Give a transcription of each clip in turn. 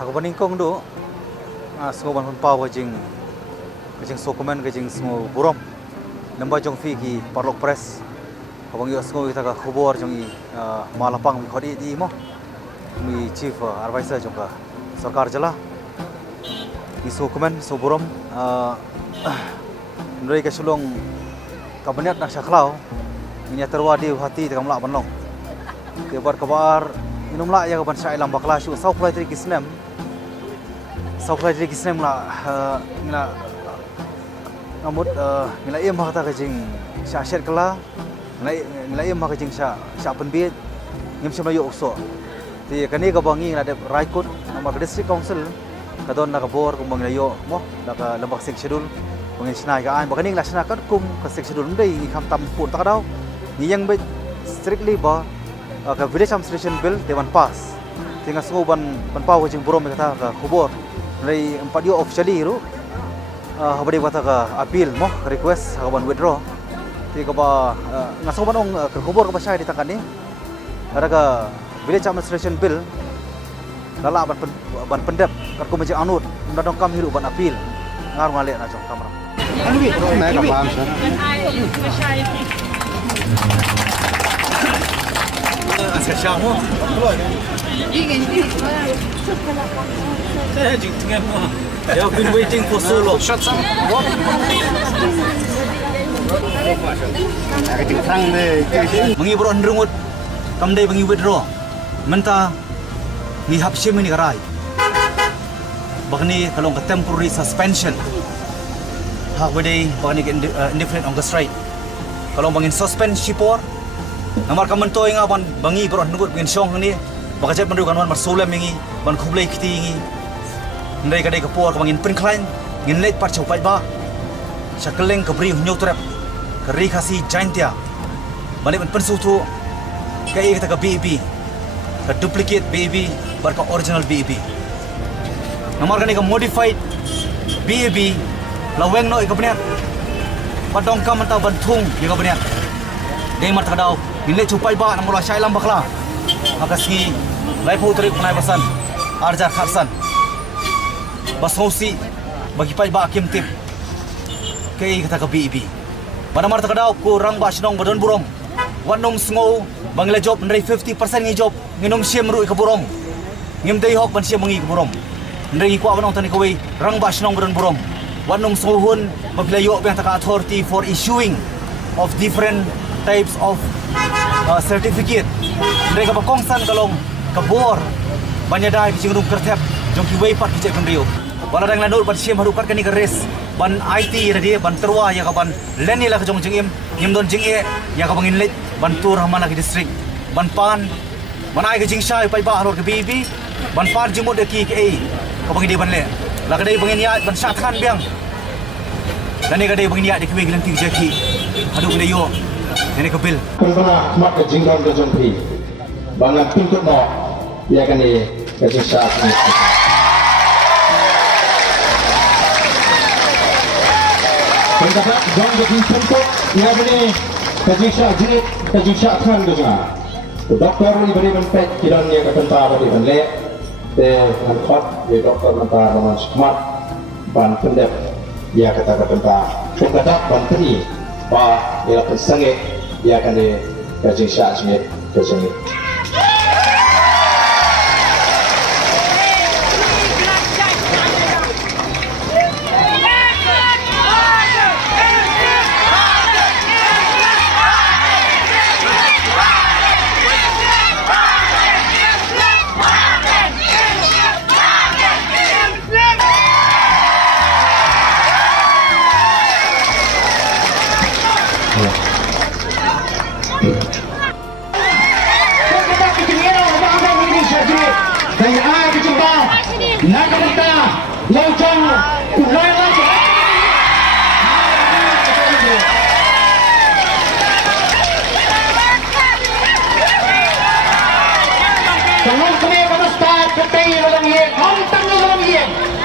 Aku banding kong do, semua ban pau kajing sokumen kajing semua buram, nampak jong fi ki parlok press, abang yo semua kita ka khubor jong malapang mi khodi di mo, mi chief advisor jong ka sarkar jala, mi sokumen so buram, nuri ka sulong kabinet nak syaklau, ini terwadi hati tekam lak banlong, kebar kabar. Minum lah ya kapan saya lambat kelas itu, sau pelajari kisnem lah, mina ngamut mina iya mah kata kajing syashet kala, mina iya mah kajing syak penbit, ngim semua yuk so, ti kani kabangi ada raikut nama district council, kadon nak bor kumbang yuk moh, nak lembak sing schedule, bangin senai kaan, bahkan ini laksana kan kum ke sing schedule ndai ni kam tam pun tak tahu, ni yang baik strictly bah ke village administration bill dewan pass tinggal semua ban pau kajing burom kata ke kubur dari 4 yo officially ru habari kata ke appeal moh request ban withdraw ti ka ba ngaso ban ong ke kubur ka pasai ditangkan ni ada ke village administration bill lala ban pendep ka ko majik anut ndadong kam hiru ban appeal ngar ngale na jong kamera Lebih, naik kapal sah. Sekarang mo, saya jing tengah mo. I have been waiting for so long. Shut some. Kita terang deh. Mengi bro ndrungut, kamdai mengi withdraw. Menta ni hapsim ni karai. Bagni kalau ke temporary suspension. Hak bedai bagni ke indefinite on the strike. Kalau bangin suspend shipor. Namar kamen to inga ban bangi bro ngut ngin song ni bakajet mandu kan mar solem ngi ban khublai kiti ngi ndai kadai kapor bangin pin klain ngin leit par chaupai ba chakeleng kabri hunyo trap kari khasi jaintia bani ban pensu tu kai kata ka BB ka duplicate BB bar ka original BB namar kan ka modified BB laweng no ikapnya padong kam ta bantung ikapnya dei mar takadau ini cupai ba namor syai lam bakla agasi lai putri kunai basan arjar kharsan basausi bagi pai ba kim tip kei kata ka BB pada mar takadau ku rang ba sinong badon burom wanong sngo bangla job ndai 50% ngi job nginom siem ru ka burom ngim dei hok ban siem ngi ka burom ndai ku abanong tani kawai rang ba sinong badon burom wanong sohun bagilayo yang taka authority for issuing of different types of certificate. Mereka berkongsan kalau kabur banyak dah kicing rum kertep jom kiwei part kicik kendriu. Wala dang lanur ban siam harukat kani keres ban IT dia ban terwa ya kaban leni lah kejong jengim nyim don jenge ya kabang inlet ban tur hamana ke district ban pan ban ai kejing syai pai ba halor ke BB ban pan jemut de ki ke ai kabang dia ban le la kadai bangin ya ban satkan biang dan ni kadai bangin ya de kiwei gelanti jeki hadu kena yo ini kebil. Kena mak kejingkan kejengpi, banyak pintu no, ya kan ni kejengsa. Kena jang jadi pintu, ya kan ni kejengsa jerit, kejengsa kan kejengah. Doktor ni beri benpek kiran dia kata tentara beri benlek, benpat dia doktor tentara roman smart, ban pendep dia kata tentara, kata ban teri, bah dia pesangit. Dia akan dikasih syak sengit ke sengit.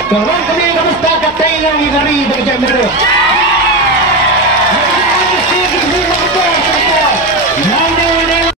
Kalau kami kamu start katanya yang ngeri bagi jaminan.